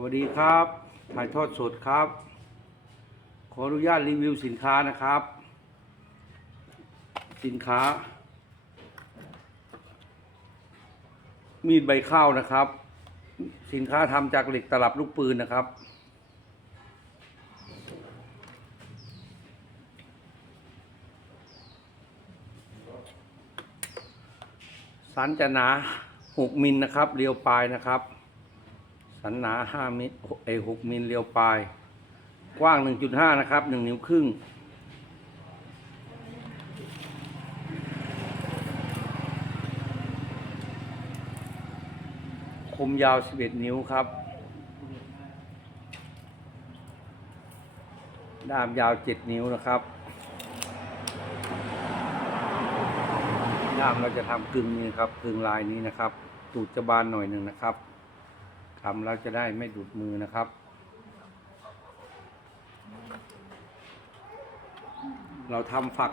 วัสดีครับ ถ่ายทอดสดครับ ขออนุญาตรีวิวสินค้านะครับ สินค้า มีดใบข้าวนะครับ สินค้าทำจากเหล็กตลับลูกปืนนะครับ สันจะหนา 6 มิลนะครับ เรียวปลายนะครับ สันหนา5มิลไอ6มิลเรียวปลาย กว้าง1.5นะครับ1นิ้วครึ่ง คมยาว11นิ้วครับ ด้ามยาว7นิ้วนะครับ ด้ามเราจะทำกึ่งนี้ครับกึ่งลายนี้นะครับ ตูดจะบานหน่อยหนึ่งนะครับ ทำแล้วจะได้ไม่ดูดมือนะครับ เราทำฝัก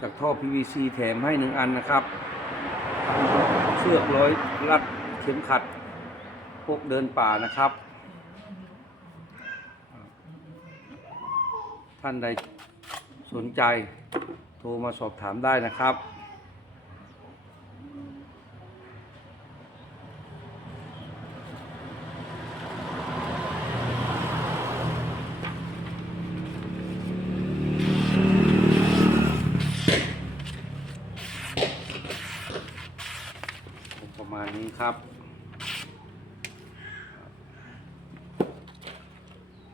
จากท่อ PVC แถมให้หนึ่งอันนะครับ เชือกร้อยรัดเข็มขัดพวกเดินป่านะครับ ท่านใดสนใจโทรมาสอบถามได้นะครับ ประ ครับ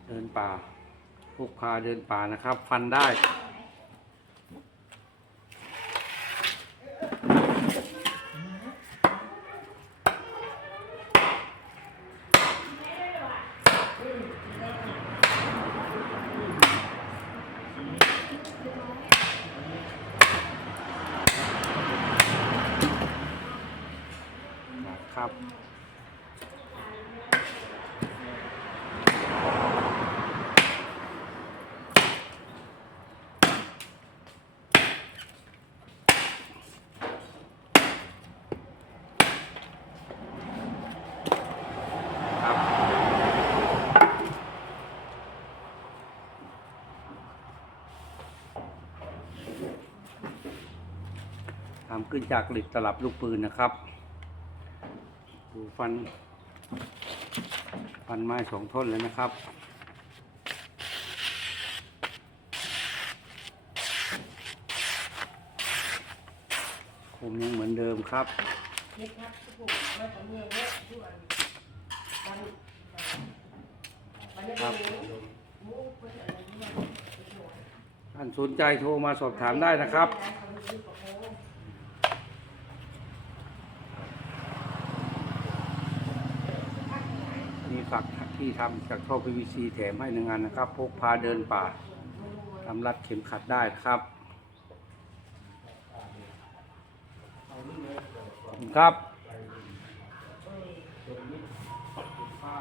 เดินป่าพวกพาเดินป่านะครับ ฟันได้ ครับครับ ทำขึ้นจากเหล็กตลับลูกปืนนะครับ ดูฟัน ฟันไม้สองท่อนเลยนะครับ คมยังเหมือนเดิมครับครับท่านสนใจโทรมาสอบถามได้นะครับ สักที่ทำจากท่อ PVC แถมให้หนึ่งอันนะครับ พกพาเดินป่าทำรัดเข็มขัดได้ครับครับ